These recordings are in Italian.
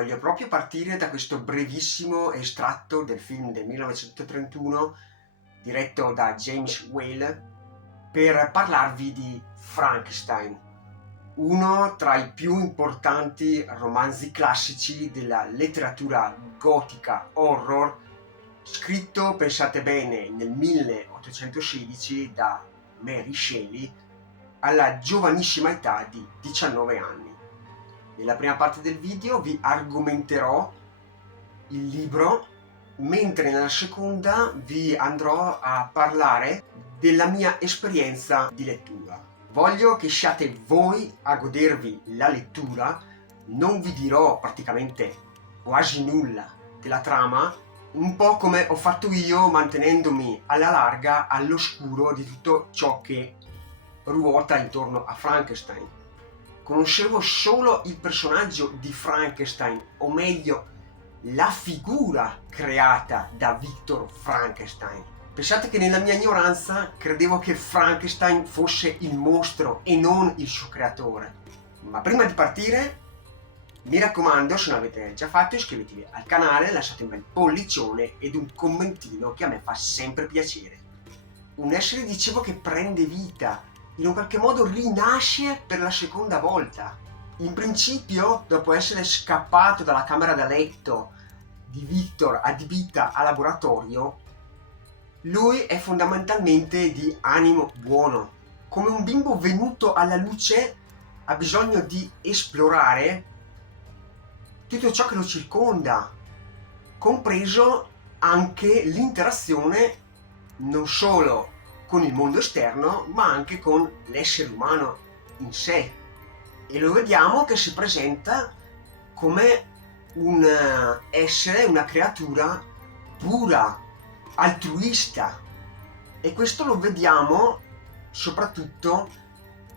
Voglio proprio partire da questo brevissimo estratto del film del 1931 diretto da James Whale per parlarvi di Frankenstein, uno tra i più importanti romanzi classici della letteratura gotica horror, scritto, pensate bene, nel 1816 da Mary Shelley alla giovanissima età di 19 anni. Nella prima parte del video vi argomenterò il libro, mentre nella seconda vi andrò a parlare della mia esperienza di lettura. Voglio che siate voi a godervi la lettura, non vi dirò praticamente quasi nulla della trama, un po' come ho fatto io, mantenendomi alla larga all'oscuro di tutto ciò che ruota intorno a Frankenstein. Conoscevo solo il personaggio di Frankenstein, o meglio la figura creata da Victor Frankenstein. Pensate che nella mia ignoranza credevo che Frankenstein fosse il mostro e non il suo creatore. Ma prima di partire, mi raccomando, se non avete già fatto, iscrivetevi al canale, lasciate un bel pollicione ed un commentino che a me fa sempre piacere. Un essere, dicevo, che prende vita, in un qualche modo rinasce per la seconda volta. In principio, dopo essere scappato dalla camera da letto di Victor adibita a laboratorio, lui è fondamentalmente di animo buono. Come un bimbo venuto alla luce, ha bisogno di esplorare tutto ciò che lo circonda, compreso anche l'interazione non solo con il mondo esterno, ma anche con l'essere umano in sé. E lo vediamo che si presenta come un essere, una creatura pura, altruista. E questo lo vediamo soprattutto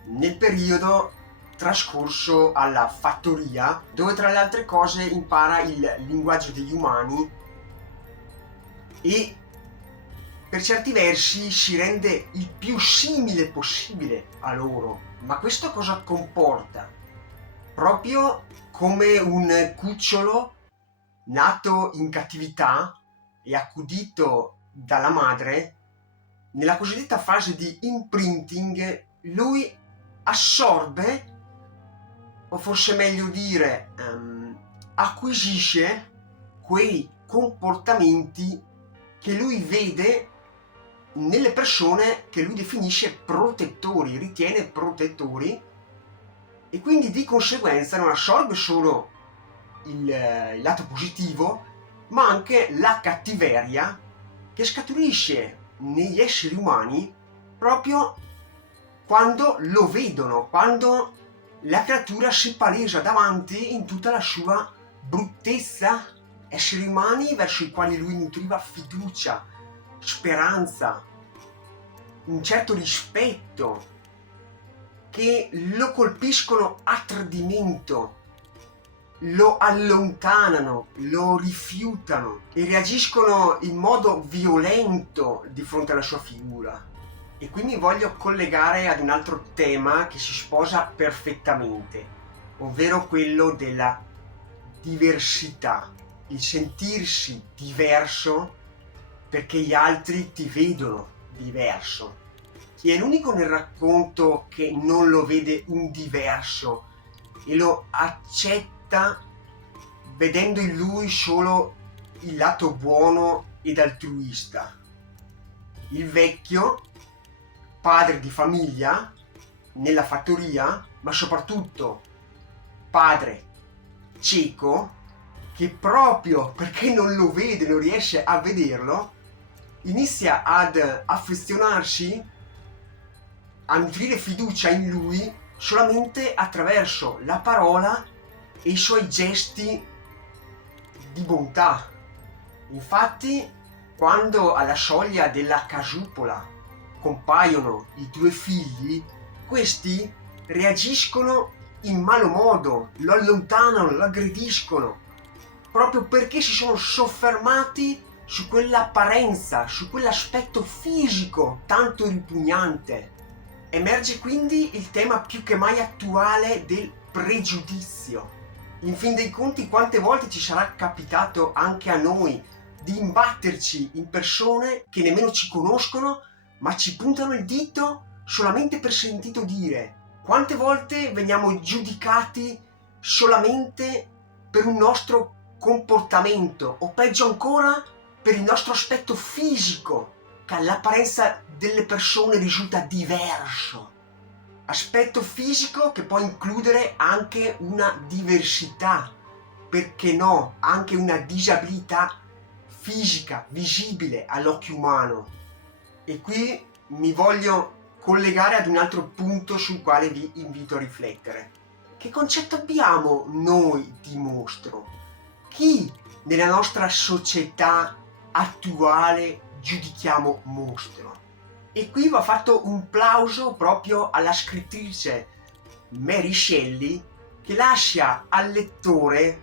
nel periodo trascorso alla fattoria, dove tra le altre cose impara il linguaggio degli umani e per certi versi si rende il più simile possibile a loro. Ma questo cosa comporta? Proprio come un cucciolo nato in cattività e accudito dalla madre, nella cosiddetta fase di imprinting lui assorbe, o forse meglio dire acquisisce quei comportamenti che lui vede nelle persone che lui definisce protettori, ritiene protettori, e quindi di conseguenza non assorbe solo il lato positivo, ma anche la cattiveria che scaturisce negli esseri umani proprio quando lo vedono, quando la creatura si palesa davanti in tutta la sua bruttezza. Esseri umani verso i quali lui nutriva fiducia, speranza, un certo rispetto, che lo colpiscono a tradimento, lo allontanano, lo rifiutano e reagiscono in modo violento di fronte alla sua figura. E qui mi voglio collegare ad un altro tema che si sposa perfettamente, ovvero quello della diversità, il sentirsi diverso perché gli altri ti vedono diverso. Chi è l'unico nel racconto che non lo vede un diverso e lo accetta vedendo in lui solo il lato buono ed altruista? Il vecchio, padre di famiglia nella fattoria, ma soprattutto padre cieco, che proprio perché non lo vede, non riesce a vederlo, inizia ad affezionarsi, a nutrire fiducia in lui solamente attraverso la parola e i suoi gesti di bontà. Infatti, quando alla soglia della casupola compaiono i due figli, questi reagiscono in malo modo, lo allontanano, lo aggrediscono, proprio perché si sono soffermati su quell'apparenza, su quell'aspetto fisico tanto ripugnante. Emerge quindi il tema più che mai attuale del pregiudizio. In fin dei conti, quante volte ci sarà capitato anche a noi di imbatterci in persone che nemmeno ci conoscono, ma ci puntano il dito solamente per sentito dire? Quante volte veniamo giudicati solamente per un nostro comportamento, o peggio ancora per il nostro aspetto fisico, che all'apparenza delle persone risulta diverso. Aspetto fisico che può includere anche una diversità, perché no, anche una disabilità fisica, visibile all'occhio umano. E qui mi voglio collegare ad un altro punto sul quale vi invito a riflettere. Che concetto abbiamo noi di mostro? Chi nella nostra società attuale giudichiamo mostro? E qui va fatto un plauso proprio alla scrittrice Mary Shelley, che lascia al lettore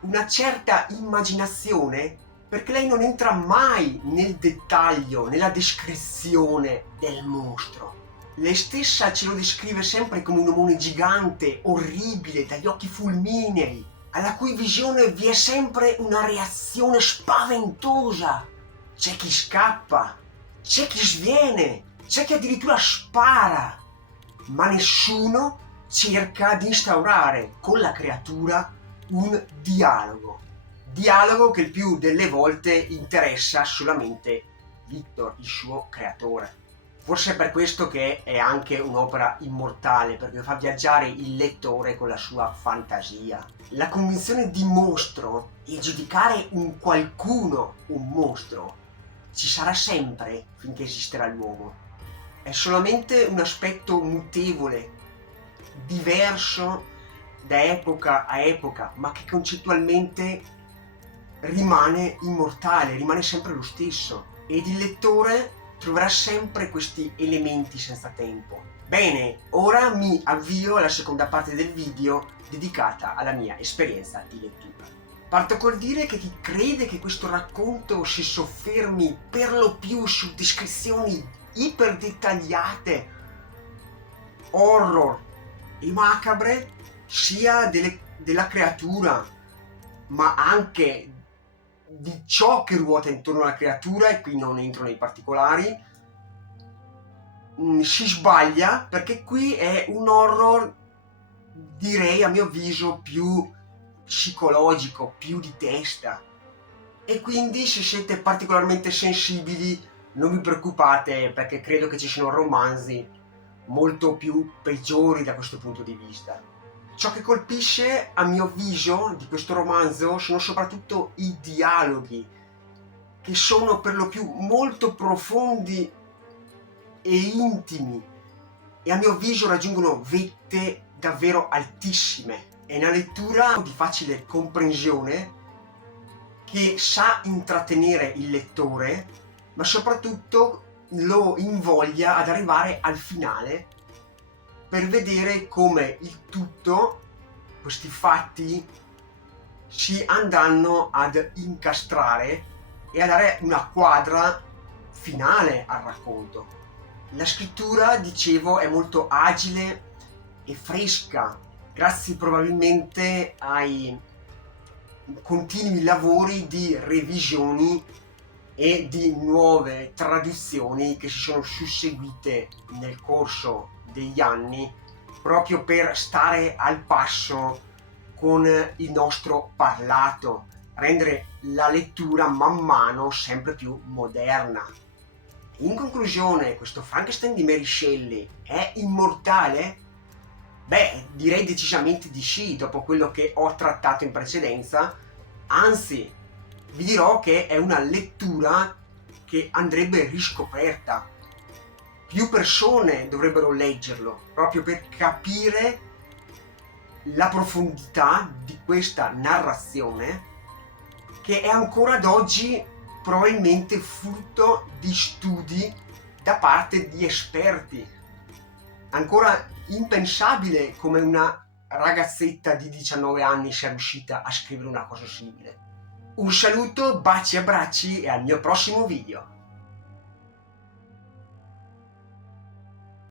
una certa immaginazione, perché lei non entra mai nel dettaglio, nella descrizione del mostro. Lei stessa ce lo descrive sempre come un omone gigante, orribile, dagli occhi fulminei, alla cui visione vi è sempre una reazione spaventosa. C'è chi scappa, c'è chi sviene, c'è chi addirittura spara, ma nessuno cerca di instaurare con la creatura un dialogo. Dialogo che il più delle volte interessa solamente Victor, il suo creatore. Forse è per questo che è anche un'opera immortale, perché fa viaggiare il lettore con la sua fantasia. La convinzione di mostro e giudicare un qualcuno un mostro ci sarà sempre finché esisterà l'uomo. È solamente un aspetto mutevole, diverso da epoca a epoca, ma che concettualmente rimane immortale, rimane sempre lo stesso. Ed il lettore troverà sempre questi elementi senza tempo. Bene, ora mi avvio alla seconda parte del video dedicata alla mia esperienza di lettura. Parto col dire che chi crede che questo racconto si soffermi per lo più su descrizioni iper dettagliate, horror e macabre, sia della creatura, ma anche di ciò che ruota intorno alla creatura, e qui non entro nei particolari, si sbaglia, perché qui è un horror, direi a mio avviso, più psicologico, più di testa. E quindi se siete particolarmente sensibili non vi preoccupate, perché credo che ci siano romanzi molto più peggiori da questo punto di vista. Ciò che colpisce, a mio avviso, di questo romanzo sono soprattutto i dialoghi, che sono per lo più molto profondi e intimi, e a mio avviso raggiungono vette davvero altissime. È una lettura di facile comprensione che sa intrattenere il lettore, ma soprattutto lo invoglia ad arrivare al finale per vedere come il tutto, questi fatti, si andranno ad incastrare e a dare una quadra finale al racconto. La scrittura, dicevo, è molto agile e fresca, grazie probabilmente ai continui lavori di revisioni e di nuove traduzioni che si sono susseguite nel corso degli anni, proprio per stare al passo con il nostro parlato, rendere la lettura man mano sempre più moderna. In conclusione, questo Frankenstein di Mary Shelley è immortale? Beh, direi decisamente di sì, dopo quello che ho trattato in precedenza. Anzi, vi dirò che è una lettura che andrebbe riscoperta. Più persone dovrebbero leggerlo, proprio per capire la profondità di questa narrazione, che è ancora ad oggi probabilmente frutto di studi da parte di esperti. Ancora impensabile come una ragazzetta di 19 anni sia riuscita a scrivere una cosa simile. Un saluto, baci e abbracci, e al mio prossimo video.